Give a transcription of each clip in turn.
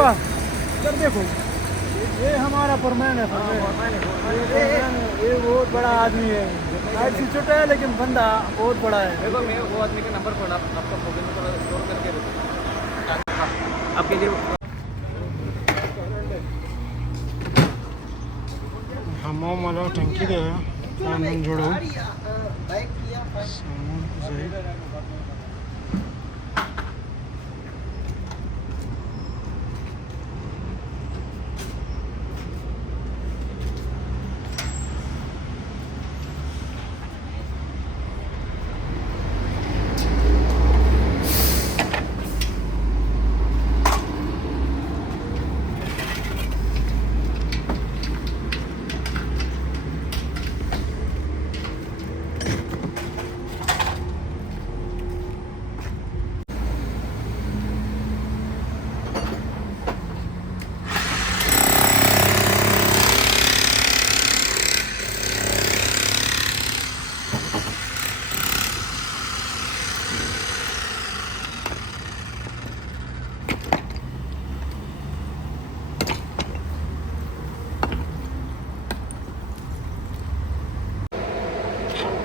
अरबा इधर देखो, ये हमारा फरमान है। ये बहुत बड़ा आदमी है, ऐसी छोटा है लेकिन बंदा बहुत बड़ा है। देखो मैं वो आदमी का नंबर खोला, आपका मोबाइल में थोड़ा स्टोर करके रखो आपके लिए। हम मला टंकी दे सामान जोड़ो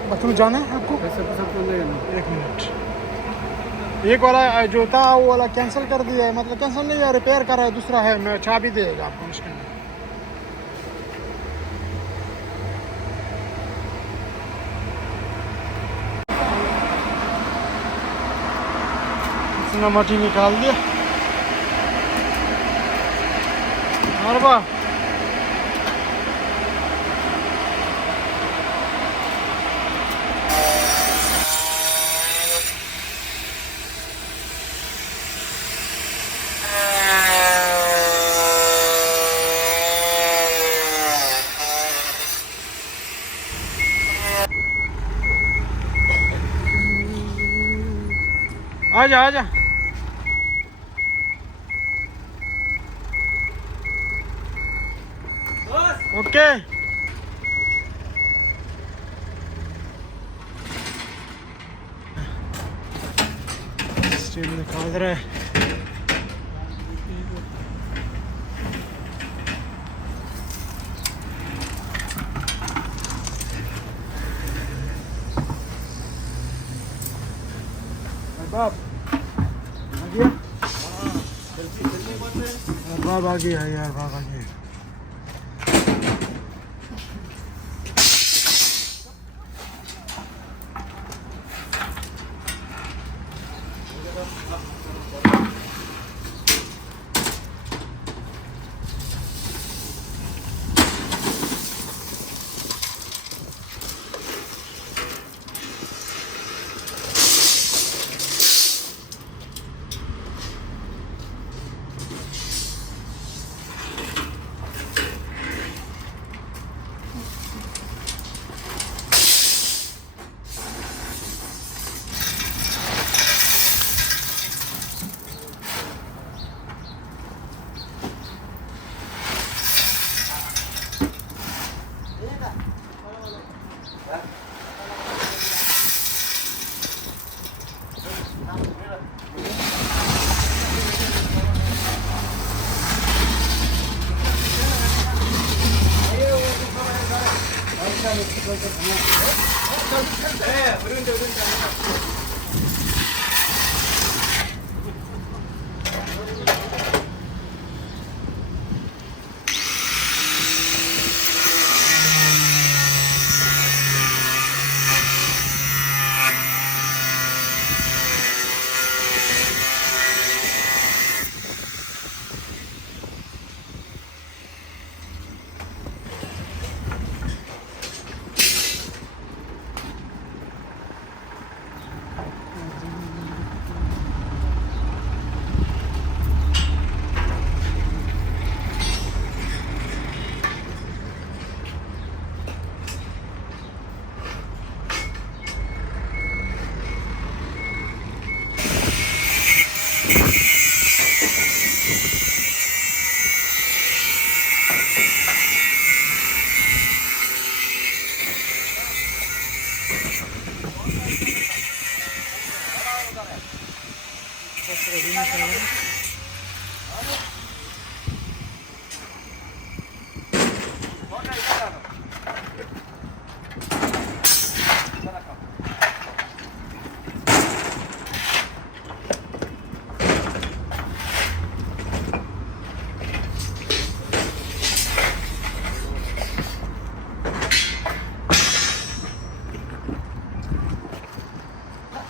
बाथरूम जाना है आपको? एक मिनट, एक वाला जो था वो वाला कैंसिल कर दिया है, मतलब कैंसिल नहीं है, रिपेयर कर रहा है, दूसरा है, मैं चाबी देगा आपको इसके अंदर। इसने मटी निकाल दिया। अरबा आजा आजा। ओके स्टील निकाल रहे हैं। बाप आ गया, बाप आ गया यार, बाप आ गया।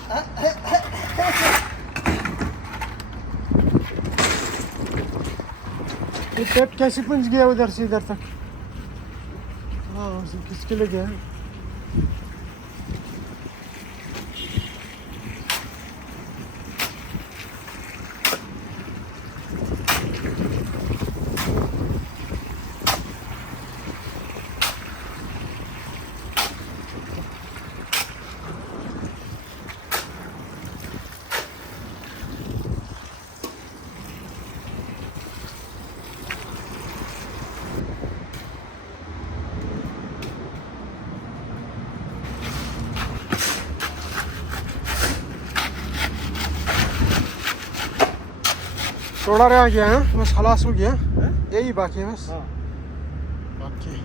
ये टेप कैसे पुंज गया उधर से इधर तक? हाँ उसे किसके लिए गया? थोड़ा रह गया है बस, खलास हो गया, यही बाकी है बस। हाँ बाकी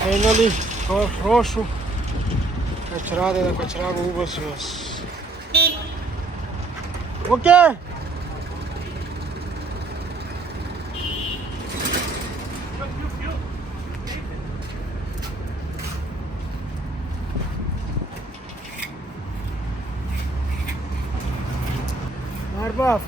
फाइनली फ्रोश हूँ, कचरा दे दो, कचरा को बस बस ओके। मार बाप